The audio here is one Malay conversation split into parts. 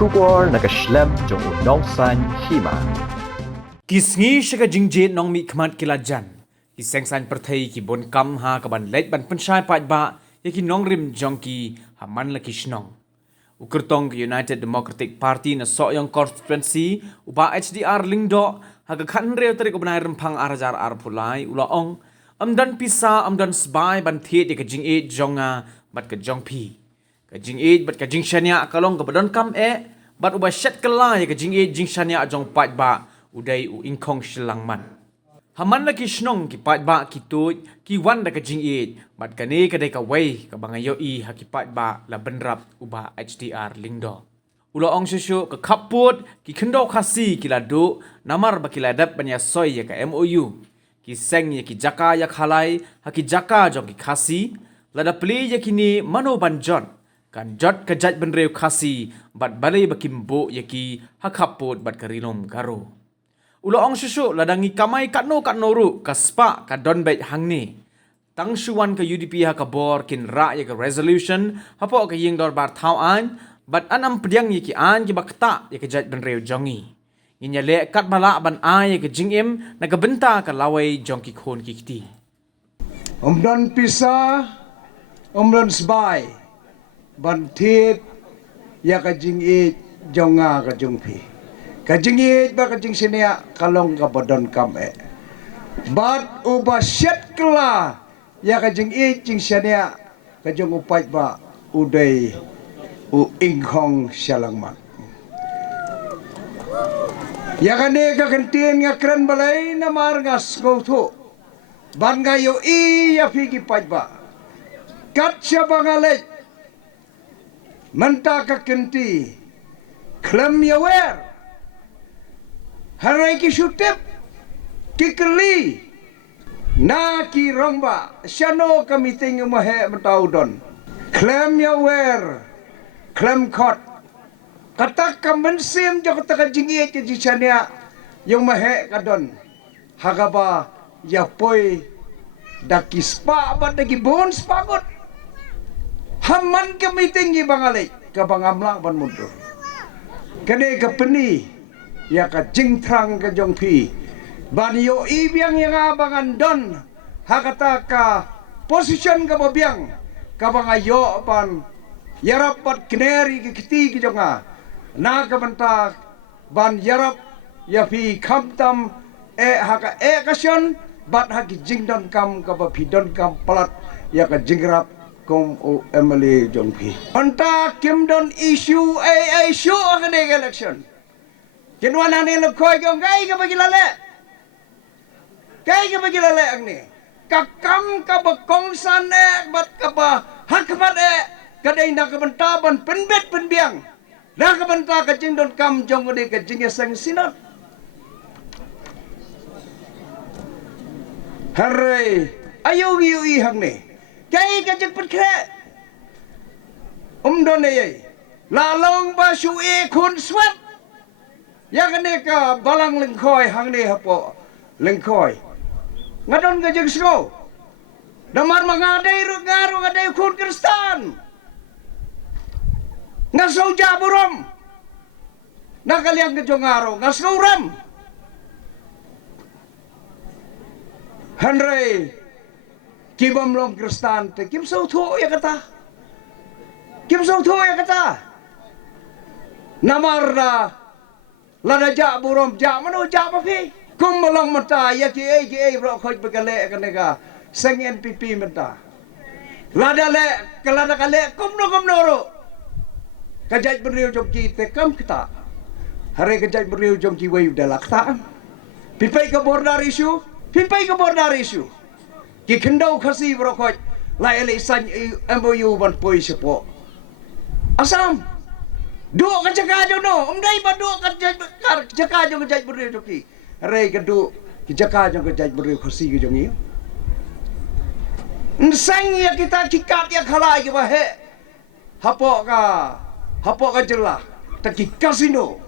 Shubor nakaslem jong unongsan hima. Kisngi shaka jingjet nong mi khmat kilajan. Kisengsan perthai ki bon kam ha kaban let ban penshai pat ba yaki nong rim jongki haman la kishnong. Ukurtong ke United Democratic Party na soyong constituency uba HDR lingdo haga khan reo tarik ubnai rempang arajar arpulai ulaong amdan pisa amdan sbai ban thiet yaka jing e jonga bat ka jongpi. Ka jing e bat ka jing shania kalong ka badon kam bat uba shet kala yaka jing e jing shania jong pat ba udai u ingkong shilang man. Haman la kishnong ki pat ba ki tut ki wan da ka jing it bat ka ne ka dai ka wei ka bangayo i ha ki pat ba la benrap uba HDR lingdo. Ula ong shushu ka kaput ki khendo khasi ki la do namar ba ki la dap banya soy ya ka MOU. Ki seng ya ki jaka ya khalai ha ki jaka jong ki khasi la da pli ya ki ni mano banjon kan jot ka jat benreu khasi bat balai ba kimbo ya ki ha kaput bat ka rilom garo. Ula ong shushu ladangi kamai katno ru kaspa ka donbet hangni. Tang shuwan ka UDP ha ka bor kin ra ya ka resolution hapo ka ying dor bar thau an bat anam pediang ya ki an ki bakta ya ka jat ben reu jongi. Nginya le kat bala ban a ya ka jingim na ka benta ka lawai jong ki khon ki kiti. Omdan pisa omdan sbai ban thit ya ka jingi jonga ka jungpi. Kajingit ba kajing sinia kalong ka badon kam bat uba syet kela ya kajing jing sinia kajing upai ba udai u inghong syalangman ya kane ka kentin nga kren balai na mar ngas ngotho ban gayo i ya figi pai ba kat sya bangale menta ka kenti klem ya wer harai ki shutip ki keli na ki rongba shano kami ting mahe mataudon klem ya wer klem khot kata kambensim jo kata kajingi ke jisania yung mahe kadon hagaba ya poi daki spa ba daki bon spagot haman kami tingi bangale ka bangamla ban mundur kene ka peni ya ka jingtrang ka jongpi ban yo ibiang yang abangan don hakata ka posisyon ka babiang ka bangayo ban yarapat kneri ki kiti ki jonga na ka banta ban yarap ya fi kamtam haka kasyon bat haki jingdon kam ka bapidon kam palat ya ka jingrap kom o emily jongpi banta kimdon issue issue ang election Kinwana ni lukhoy kong kay ka bagilale. Kay ka bagilale ang ni. Kakam ka ba kongsan bat ka ba hakmat kaday na kabantaban penbet penbiang. Na kabanta ka jingdon kam jong ni ka jingesang sinot. Haray ayaw yu hang ni. Kay ka jing petkre. Umdon ay lalong ba sui kun swat. Yang ini ka balang lengkoi hang ni hapo lengkoi ngadon ka jeng sgo damar mangadai ru ngaru ngadai kun kristan ngaso jaburom nakaliang ka jongaro ngaso ram Henry kibam long kristan te kim so tho ya kata namarna lada jak burom jak mano jak papi kum malong mata ya ki bro khoj begale kanega seng NPP mata lada le kalada kale kum no ro kajaj beriu jom ki te kam kita hare kajaj beriu jom ki wei dalak ta pipai ka bordar isu ki khendau khasi bro khoj la ele san MOU ban poi sepo asam duk ka jaka jo no umdai ba duk ka jaka jo ka beri joki re ka duk ki jaka jo ka beri khasi ki jongi nsang ya kita kikat ya khala ki ba he hapo ka jela ta ki kasino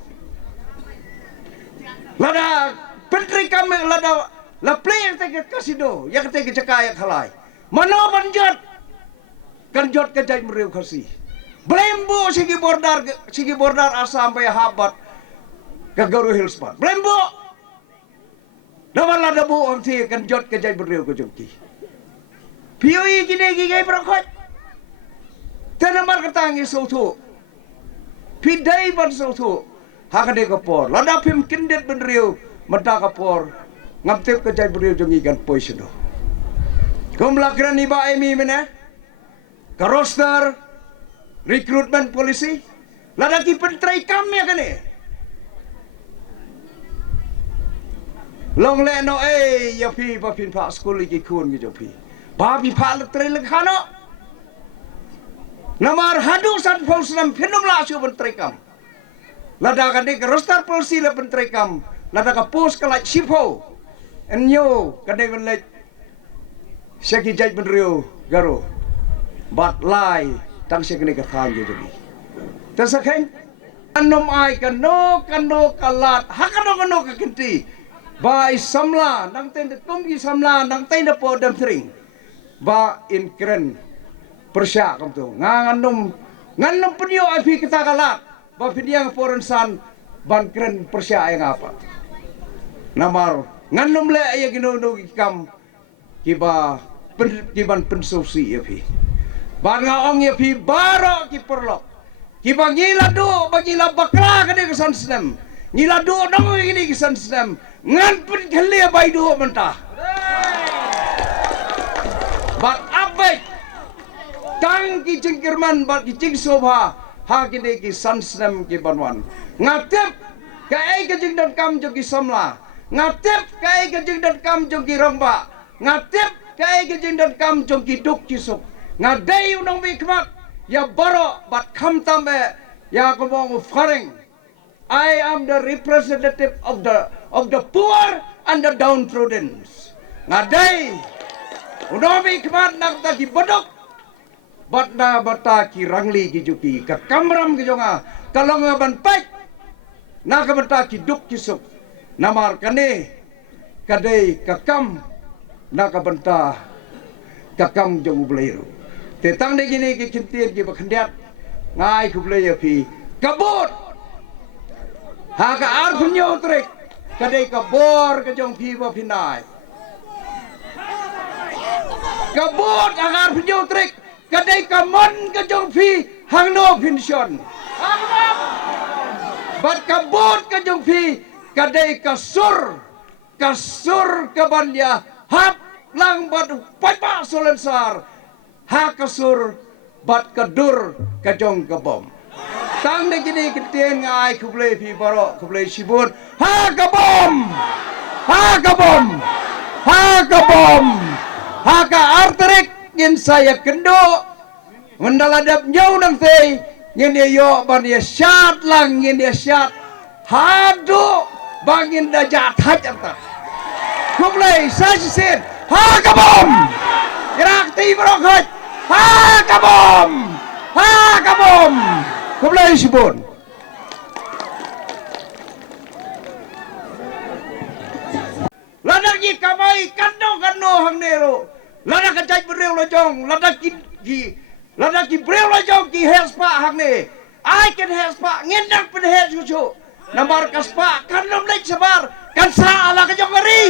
lada pentri kami lada la player ta ki kasino ya ka jaka ya khala mano banjot kan jot ka beri khasi Belembo sigi bordar asam sampai habat ke Guru Hills Park. Belembo. Nomor lada bu ang ti kan jot ke jai beriu ke jongki. Pioi kini gigai berokot. Tenamar ketangi sautu. Pidai ban sautu. Hakade kapor. Lada pim kindet beriu mata kapor. Ngaptip ke jai beriu jongi kan poiseno. Kumlakran iba emi mena. Ke roster recruitment polisi. Lada ki pentrai kami ya kene. Long le no ya pi pa pin pa school ki kun ki jo pi. Ba pi pa le tre le khano. Namar hadu san fausnam phinum la su pentrai kam. Lada ka de roster polisi le pentrai kam. Lada ka post ka like sipo. Enyo ka de le Seki jaj benriu garo bat lai tang sekene ka thang je jogi tasakhen anom ai kano kalat hakano ka kinti bai samla nang ten tumgi samla nang ten po dam sering ba in kren persya kam tu nganom penyo afi kita kalat ba pidiang foreign san ban kren persya yang apa namar nganom le ay gino kam kiba kiban pensausi ya pi ban ngaong ya pi baro ki perlok kiba ngila do bagila bakla kene kesan senam ngila do nang ini kesan senam ngan pen khali bai do mentah bat abai tang ki jingkirman bat ki jing sobha ha kene ki san senam ki banwan ngatep ka ai ka jing dan kam jo ki samla ngatep ka ai ka jing dan kam jo ki rongba ngatep kai gejing dan kam jong kiduk kisuk ngadai unang bikmat ya baro bat kam tambe ya komong faring. I am the representative of the poor and the downtrodden. Ngadai unang bikmat nak ta ki bodok bat na bata ki rangli ki juki ka kamram ki jonga kalong ban pai na ka bata ki duk kisuk namar kane kadai ka kam nakabanta kakam jong ubleiru te tang de gini ki kintian ki bakhandiat ngai kublei pi kabut ha ka ar punyo trek kadai ka bor ka jong pi ba pinai kabut agar punyo trek kadai ka mon ka jong pi hangno pinsion bat kabut ka jong pi kadai ka sur kabanya hap lang batu paipa solensar ha kasur bat kadur kajong kabom tang de gini ketien ngai kublei pi baro kublei sibun ha kabom ha ka arterik ngin saya kendo mendaladap nyau nang tei ngin yo ban ya syat lang ngin ya syat hadu bangin dajat hajarta kublai sajisin ha kabom gerak ti berokot ha kabom kublai sibun lada ki kamai kano hang nero lada kacai bereu lojong lada ki bereu lojong ki hespa hang ne I can hespa ngendak pen hes cucu nambar kaspa kan nom lek sabar kan sa ala kajong ngeri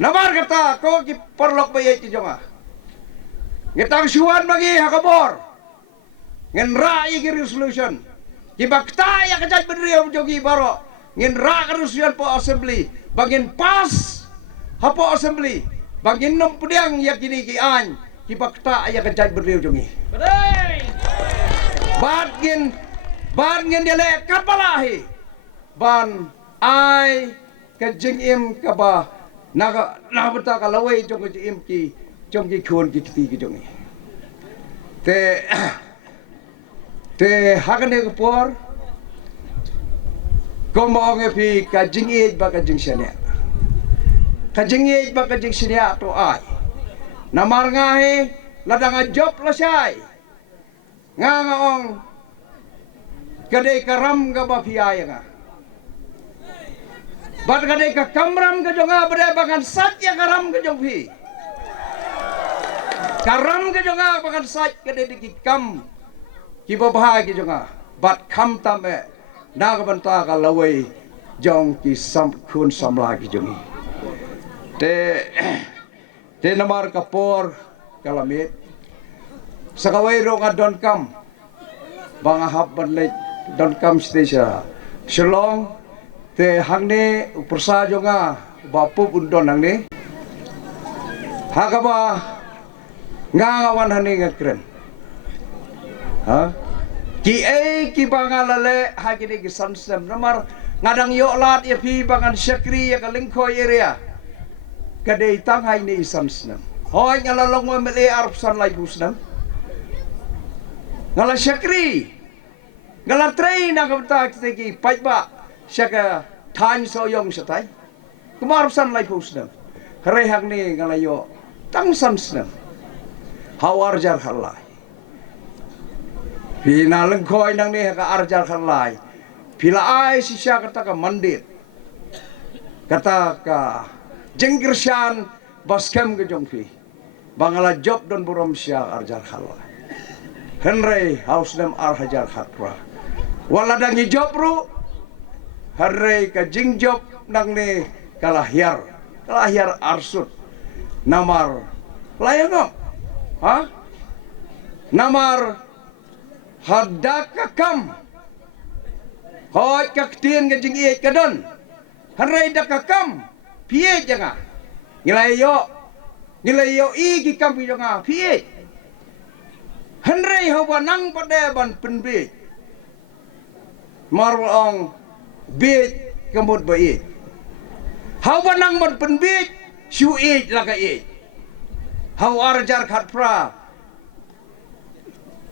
namar kata ko ki perlok bayai ti jonga ngetang suan bagi hakabor ngen rai ki resolution ki bakta ya kajai bedriam jogi baro ngen ra ka resolution po assembly bagin pas hapo assembly bagin nom pudiang ya kini ki an ki bakta ya kajai bedriam jogi ban dia le kapalahi ban ai kajing im kaba naga beta kalawai jong ki im ki jong ki khon ki ti ki jong te hagane ko por komong pi kajing e ba kajing sene to ai namar ngahe ladang job lasai ngaong kadai karam ga ba fiaya nga bat kadai ka kamram ga jonga bade bakan satya karam ga jong phi karam ke jonga bakan sai ke de ki kam ki babha ki jonga bat kham tam e na ka banta ka lawai jong ki sam khun samla ki jongi te namar kapor kalamit sakawai ro nga don kam bang hab banlet don kam station Shillong te hangne persa jonga bapu undon hangne hagaba ngawan hane ngakren ha ki bangalale hagine ki sansem namar ngadang yoklat ya pi bangan syakri ya kalingkoi area kadai tang hai ni sansem hoy ngalalong mo mele arpsan lai busnam ngala syakri ngala train na kabta ki paiba syaka tan so yong satai kumarpsan lai busnam hare hagne ngala yo tang sansem hawar jar halai Pina lengkoi nang ni ka arjar khalai. Pila ai sisya kata ka mandit. Kata ka jengkirsian baskem ke jongfi. Bangala job don burom sya arjar khalai. Henry haus dem ar hajar khatra. Wala dangi job ru. Henry ka jing job nang ni kalahyar. Kalahyar arsut. Namar layang ha? Namar hadaka kam hoy kaktien ke jing iet kadon harai daka kam pie janga ngilayo igi kam pi janga pie hanrai hawa nang pada ban penbe marong be kemut bae hawa nang ban penbe shu iet laga iet hawa arjar khatpra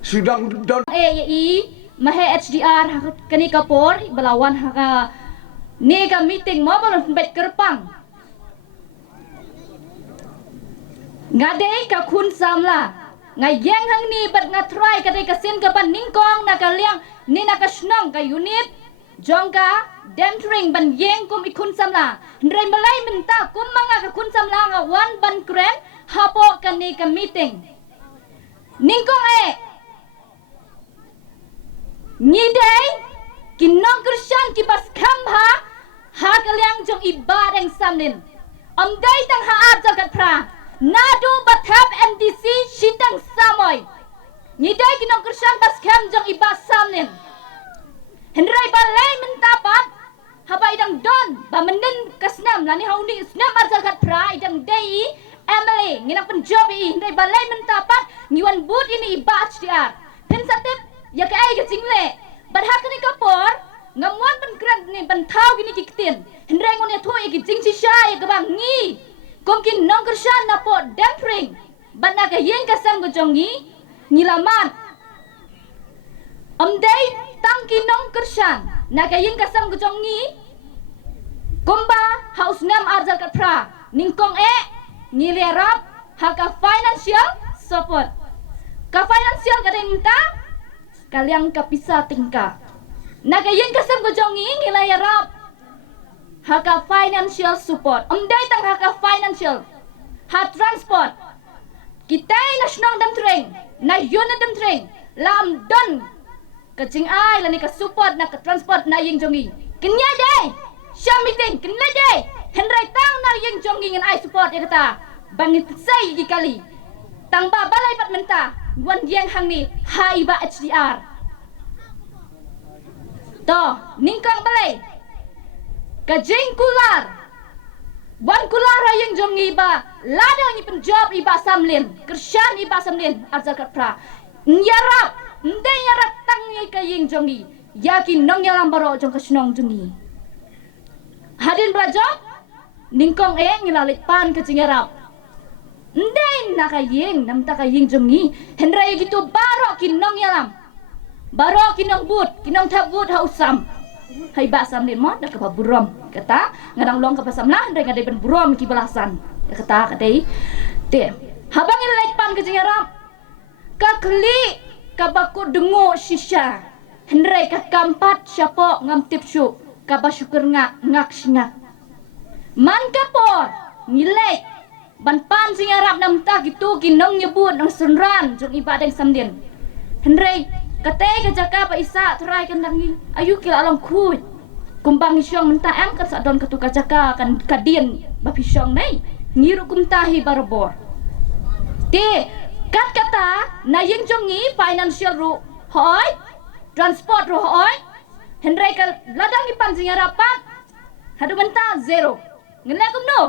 Sudang don AAE mahe HDR kani kapor belawan haka nega meeting mo balon bet kerpang ngade ka kun samla ngayeng hang ni bat ngatrai kadai kasin ka ban ningkong na kaliang ni na kasnong ka unit jongka demtring ban yeng kum ikun samla ndrai malai minta kum manga ka kun samla nga wan ban kren hapo kani ka meeting ningkong Ngidai kinong Krisyan ki bas kambha ha kalyang jong ibadeng samnin amdai tang haat jagat pra nadu bathap MDC shitang samoy ngidai kinong Krisyan bas kam jong ibas samnin henrai balai mentapat haba idang don bamenin kasnam lani hauni snam arjagat pra idang dei Emily nginang penjob henrai balai mentapat ngiwan bud ini ibach diar pensatip ya ke ai ke jingle badha kani kapor ngamwan ban kran ni ban thau gini kiktin hendreng on ya thoi ki jing si sha ya kabang ngi komkin nong kershan na po dampring ban na ka yeng ka sam go jongi ngilaman amdai tangki nong kershan na ka yeng ka sam go jongi komba house nam arjal ka pra ningkong ngilerap haka financial support ka financial ka minta kaliang kapisa tingka nagayin kasam ko jongi ngilayarap haka financial support amday tang haka financial ha transport kitay nasyonal dam train na yun na dam train lam don kajing ay lani ka support na ka transport na ying jongi kenya day siya meeting kenya day henry tang na ying jongi ngan ay support ya kata bangit say gikali tang ba balay pat menta wan yang hang ni haiba HDR to ningkang balay kajing kular wan kular yang jong iba ladang ni penjob iba samlin kersyan iba samlin arjal kapra nyarap ndai nyarap tang ni kaying jongi yakin nong yalam baro jong kasnong jongi hadin brajo ningkong ngilalit pan kajing yarap ndai nakaying namta kaying jongi henray gitu baro kinong yalam baro kinong but kinong tap but hausam hai ba samlin mo dak ka burom kata ngadang long ka pasamla henray ngadai ben burom ki balasan kata kadai te habang ilait pan kajing yarap ka kli ka baku dengo shisha henray ka kampat syapo ngam tipsu ka basyukur ngak ngak singak man kapor ngilait ban pan sing Arab nam ta gitu kinong nyebut nang sunran jong ibadah samdien henrei katei ka jaka pa isa trai kan dangi ayu kila alam kuj kumbang isyong menta ang kan sadon katu ka jaka kan kadien ba pisyong nei ngiru kumtahi barabor te kat kata na yeng jongi financial ru hoi transport ru hoi henrei ka ladang ni pan sing Arab pat hadu menta zero ngene kum no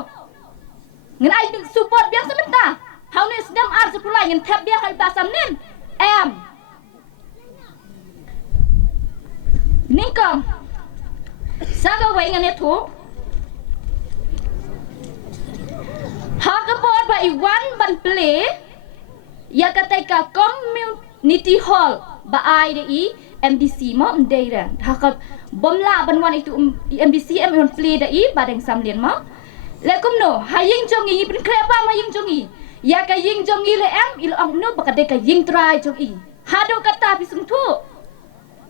ngan ai support biang sebentar hau ni sedam ar sepulai ngan tap biang hai basam nen em ningkam saga wai ngan itu ha ka bod ba iwan ban play ya katai ka community hall ba ai de MDC mo ndera ha ka bomla ban wan itu MDC em on play da ba deng samlien mo lekum no haying jongi pin krepa ma ying jongi ya ka ying jongi le em il ong no bakade ka ying try jongi hado kata pisung tu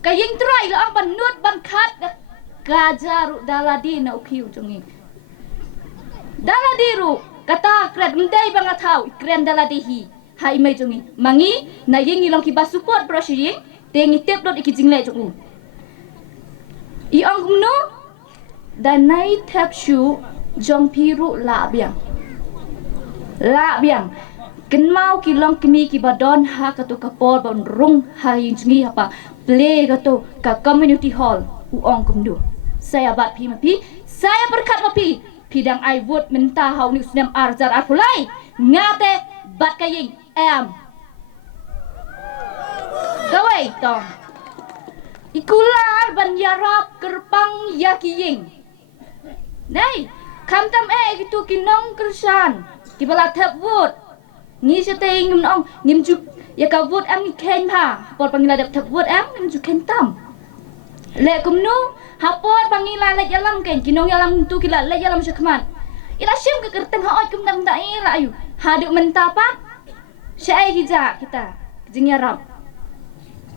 ka ying try le ong ban nut ban khat gajaru daladi na ukiu jongi daladi ru kata kred mdai banga thau kren daladi hi hai mai jongi mangi na ying ilong ki ba support brushing tengi tep dot ikijing le jongi I ong no danai tap shoe jong piru la biang ken mau ki long kimi ki badon ha ka to kapor bon rung ha yingi apa play ka to ka community hall u ong kum du saya bat pi ma pi saya berkat ma pi pidang ai vote minta hau ni usnam arjar afulai ngate bat ka ying em gawai tong ikular ban yarap kerpang yaki ying nei kam tam gitu kinong kersan kibala thap vot ni sete ngim ong ngim juk ya ka vot am ken pha pot pangila dap thap vot am ngim juk ken tam le kum nu ha pot pangila le yalam ken kinong yalam tu kila le yalam shakman ila shim ke kerteng ha oi kum dang da ila ayu hadu menta pa syai hija kita jing yarap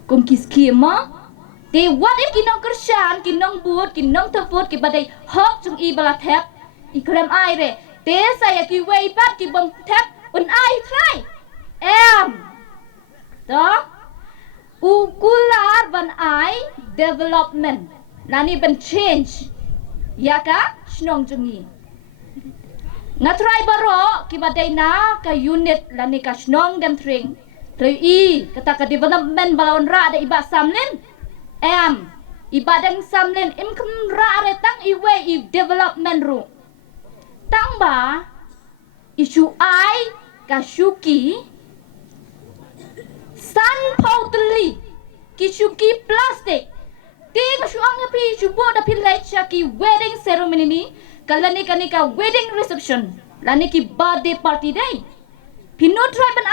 kum kiski ma te what if kinong kersan kinong vot kinong thap vot ki badai hok jung I bala thap ikrem ai re te saya ki wei pat ki bom tap un ai try em to ukular ban ai development nani ban change ya ka snong jungi nga try baro ki badai na ka unit lani ka snong dem tring try I kata ka development balon ra da iba samlen em ibadang samlen imkum ra re tang I wei I development ru tang ba isu ai kashuki san pautli kishuki plastic ting suang pi subo da pilai chaki wedding ceremony ni kalani kanika wedding reception lani ki birthday party day pino try ban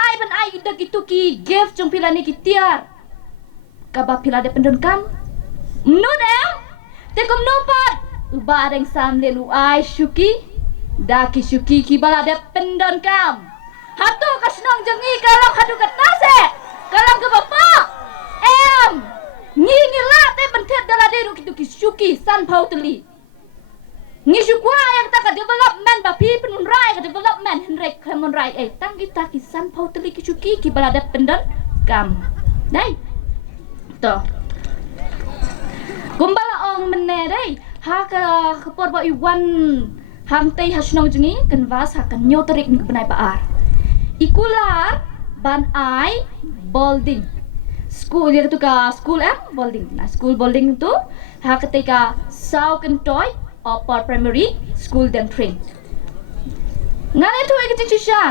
ai da kituki gift jong pilani ki tiar kaba pilade pendon kam no dem tekom no pat ubadeng samle lu ai shuki daki syuki ki balade pendon kam hatu kasnong jengi kalau hadu katase kalau ke bapa em ngi la te bentet dalade ru kitu ki syuki san pautli ngi syukwa yang tak development ba pi penun rai ka development henrek kemon rai tang kita ki san pautli ki syuki ki balade pendon kam dai to kumbala ong menne dai ha ka khapor ba iwan hang tei hasnong jungi kan vas hakan nyotorik ni benai baar ikular ban ai bolding school dia tu ka school bolding na school bolding tu ha ketika sau kan toy upper primary school dan train ngane tu ek chisha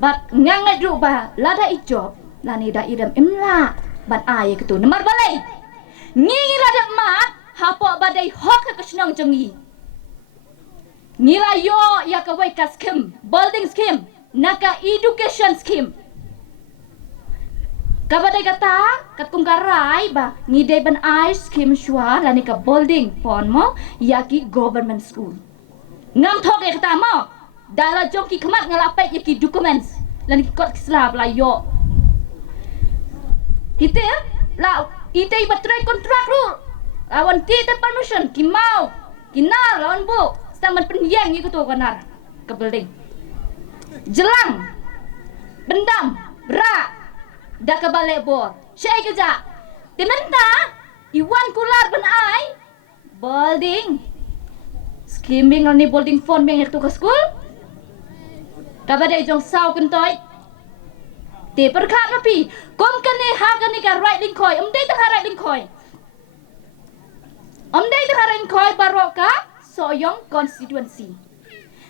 but ngangai ru ba lada I job lani da idam imla ban ai ke tu nomor balai ngi lada mat ha po badai hok ka snong jungi nila yo ya ka wai ka scheme building scheme naka education scheme kabadai kata kat kum karai ba ni de ban ai scheme shwa lani ka building pon mo ya ki government school ngam thok e kata mo dala jong ki khamat ngalapai ya ki documents lani ki kot slab la yo ite la ite batrai kontrak ru awan ti te permission ki mau ki na lawan bu Saman penyang ni ketua kanar ke building. Jelang, bendam, berak, dah ke balik bor. Syai kejap. Dimenta, Iwan kular ben ai, bolding. Skimming ni bolding phone meng itu ke school. Kabada jong sau kentoi. Te perkat napi, kom kene ha kene ka right link koi, dei tang right link koi. Dei tang right link koi baroka soyong constituency.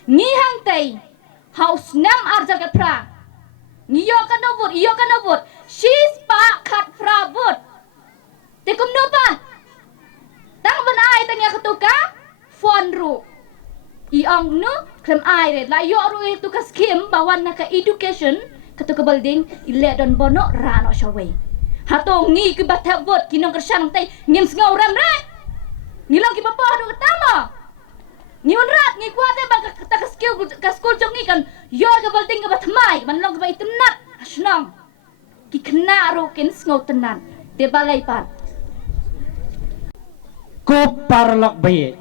Ni hang tei House nam arja kat pra. Niyo kan novot, iyo kan novot. She's pa kat pra vot. Te kum no pa. Tang benai tang ya ketuka fon ru. Iong no klem ai re la yo ru itu ka skim bawan na ka education ketuka building ile don bono rano shawe. Hato ngi ki batha vot kinong kersang tei ngim sngau ram re. Ngilong ki papa do ketama. Ni unrat ni kuate bang ka skill ka school jong ni kan yo ka balting ka batmai man long ka ba itnat asnang ki kena ro kin sngo tenan te balai pat ko parlok baye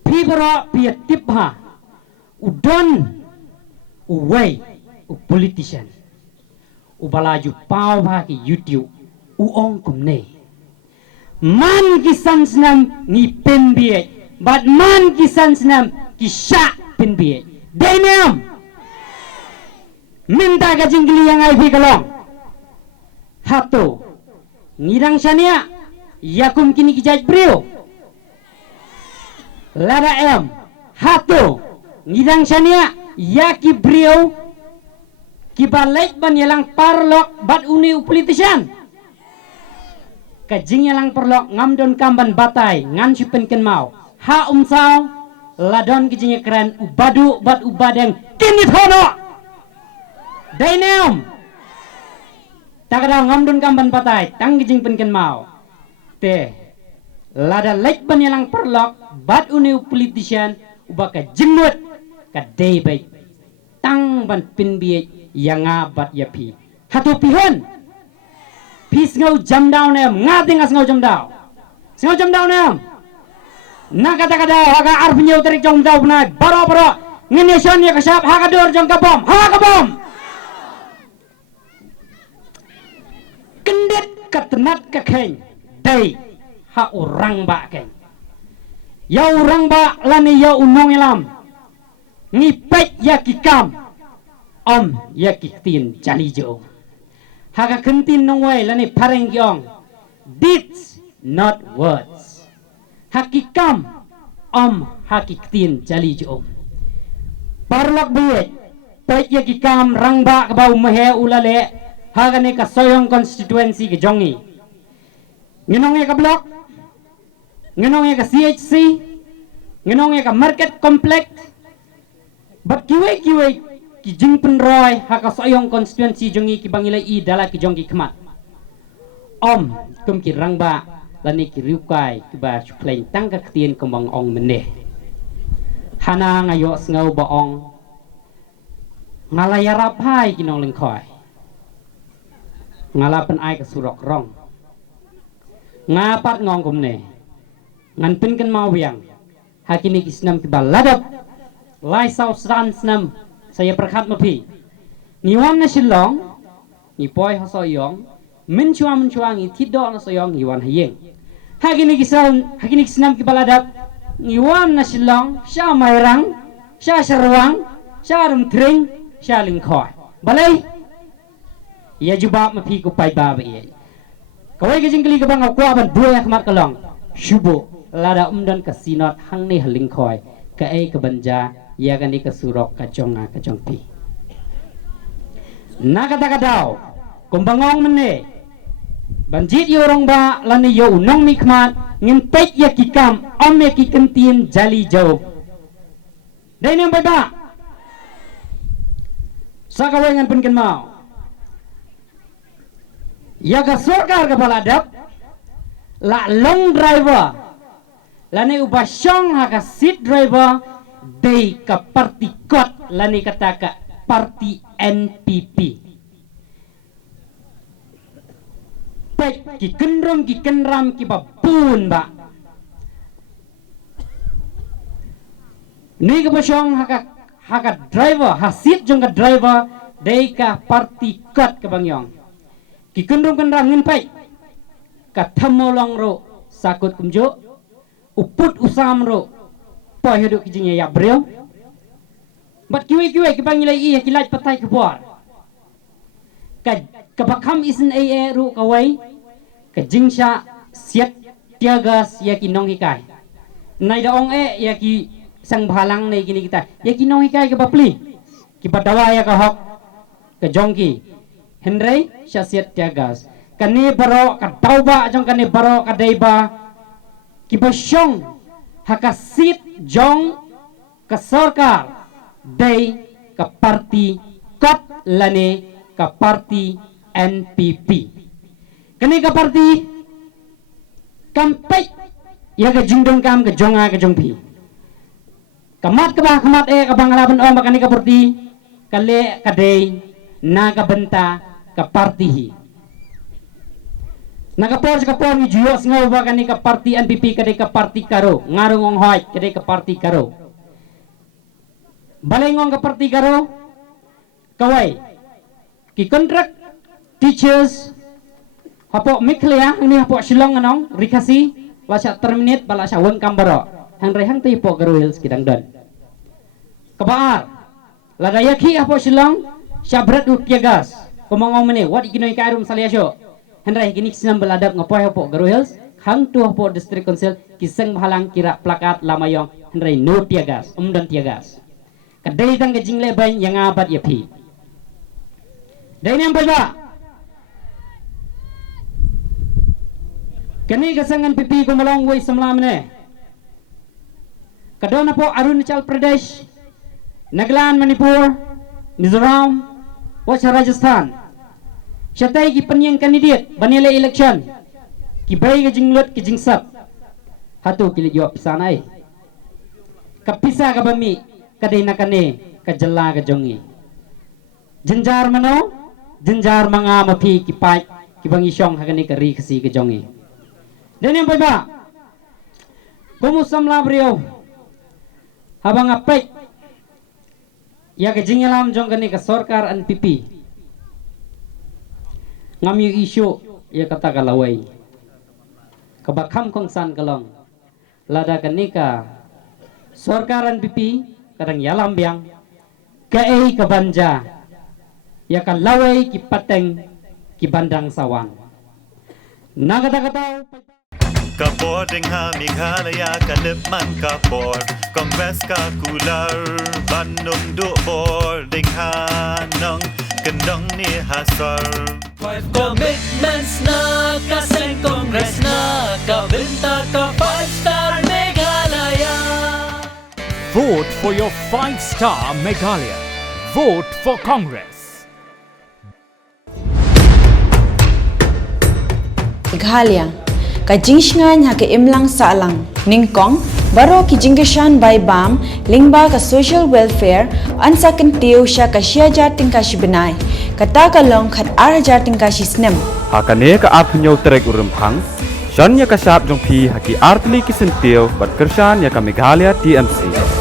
pibra pia tipha udon uway u politician u balaju pau ba ki youtube u ong kumne man kisan snam ni penbie but man kisan snam kisha penbie denam minta ka jingli yang ai kalong hato ngirang sania yakum kini kijaj brio lada em hato ngirang sania yaki brio kibalek ban yalang parlok bat uni politician kajing yalang parlok ngamdon kamban batai ngan sipen ken mau ha umsau ladon kijing keren ubadu bat ubadeng kini thono dainem takada ngamdon kamban batai tang kijing pen ken mau te lada lek ban yalang parlok bat uni politician ubaka jimut ka debay tang ban pinbiye yanga bat yapi hatu pihon pis ngau jam down em ngating as ngau jam down em na kata haga arpinyo tarik jong daw na baro ngeneson ya kasap haga dor jong kabom kendet katenat kakeng dai ha orang ba keng ya orang ba lani ya unong ilam ngipet ya kikam ya kitin jali jo haga kentin nong way lani pareng gyong deeds not words hakikam hakitin jali jo parlok buet pet ya kikam rangba kabau mehe ulale haga ne ka soyong constituency ke jongi ngenong ya ka blok ngenong ya ka CHC ngenong ya ka market complex bat kiwe ki jing penroy haka soyong constituency jongi ki bangilai i dala ki jongi kemat kum ki rangba lani ki riukai ki ba chuklain tang ka ktien kembang ong meneh hana ngayo ngau ba ong ngalaya rapai ki nong lengkoi ngalapan ai ka surok rong ngapat ngong kumne ngan pin kan mau yang hakini ki snam ki baladap lai sau san snam saya perkat mapi niwan na silong ni poi hasoyong mencuang i tido na soyong iwan hayeng hakini kisnam ki baladap niwan na silong sya mairang sya sarwang sya rumtring sya lingkhoy balai ya jubab mapi ku pai ba ye kawai ke jingli ke bang akwa ban dua yak mat kalong shubo lada umdan ka sinot hang ni halingkhoy ka ai ka banja ya gani ka surok ka jongpi na kata daw kumbangong mene banjit yorong ba lani yo unong mikmat ngin pet ya kikam ya kikentin jali jauh dai nem ba sakawengan pun ken mau ya ka sorkar ka baladap la long driver lani ubasyong ha ka seat driver dei ka parti kot lani kata ka parti NPP ki kendrom ki kenram ki babun ba ni ka basyong haka driver hasit jong ka driver dei ka parti kat ka bangyong ki kundung kan ngin pai ka thamolong ro sakut kumjo uput usam ro pa hidup kijingnya ya breu bat kiwi ki bangilai i ki laj patai ka buat ka bakam isin ai ru ka wai ka jingsha siat tiagas ya ki nong hikai nai da ong ya ki sang bhalang nei kini kita ya ki nong hikai ka bapli ki padawa ya ka hok ka jongki henrei syasiat tiagas kani baro ka tauba jong kani baro ka deiba ki basyong hakasit jong ka sarkar dei ka parti kat lane ka parti NPP kani ka parti kampek ya ka jingdong kam ka jonga ka jongpi kamat ka ba kamat ka bangalaban o makani ka parti kale ka dei na ka benta ka parti hi nakapor sa kapor ni Diyos nga ba kani ka parti NPP kadai ka parti karo ngarong ong hoy kadai ka parti karo balengong ka parti karo kawai ki kontrak teachers hapo miklia ini hapo silong anong rikasi lasya terminate bala sya weng kambaro hang rehang ti po karo hills kidang don kabaar ladayaki hapo silong sya berat tiagas komongong mene wat ikinoy kairum saliasyo Henry kini sinam beladap ngapoy hapo Garo Hills hang tu hapo district council kiseng halang kira plakat lamayong Henry no tiagas dan tiagas kadai tang jingle ban yang abad ya pi dai nem ba kani kasangan pipi ko malong way samlam ne kadona po Arunachal Pradesh Nagaland Manipur Mizoram West Rajasthan Syatai ki penyang kandidat banila election ki bay ka jinglut ki jingsap hatu kili jawab pisanai kapisa ka bami kadai nakane ka jalla ka jongi jenjar mano jenjar manga mapi ki pai ki bangi syong hakane ka ri kasi ka jongi dan yang ba kumusam labrio habang apek ya ka jingalam jong kane ka sarkar NPP ngami isu ya kata kalawai kabakam kongsan kalong lada kanika sarkaran pipi kadang yalam biang kaei kabanja ya kalawai ki pateng ki bandang sawang nagata-kata Kapor dengha Meghalaya kaliman kapor Kongres kakular Bandung dukbor dengha nong kendong ni hasar Five commitments na kaseng Kongres na kabinta ka 5-star Meghalaya. Vote for your 5-star Meghalaya. Vote for Congress. Meghalaya kajingsingan ha ke imlang salang ningkong baro ki jinggeshan by bam lingba ka social welfare ansa kentiu sya ka sya jating ka shibenai kata kalong khat ar jating ka shisnem Hakane ka apnyo trek urumphang Shanya ka sap jong pi haki artli kisentil bat kershan ya ka Meghalaya TMC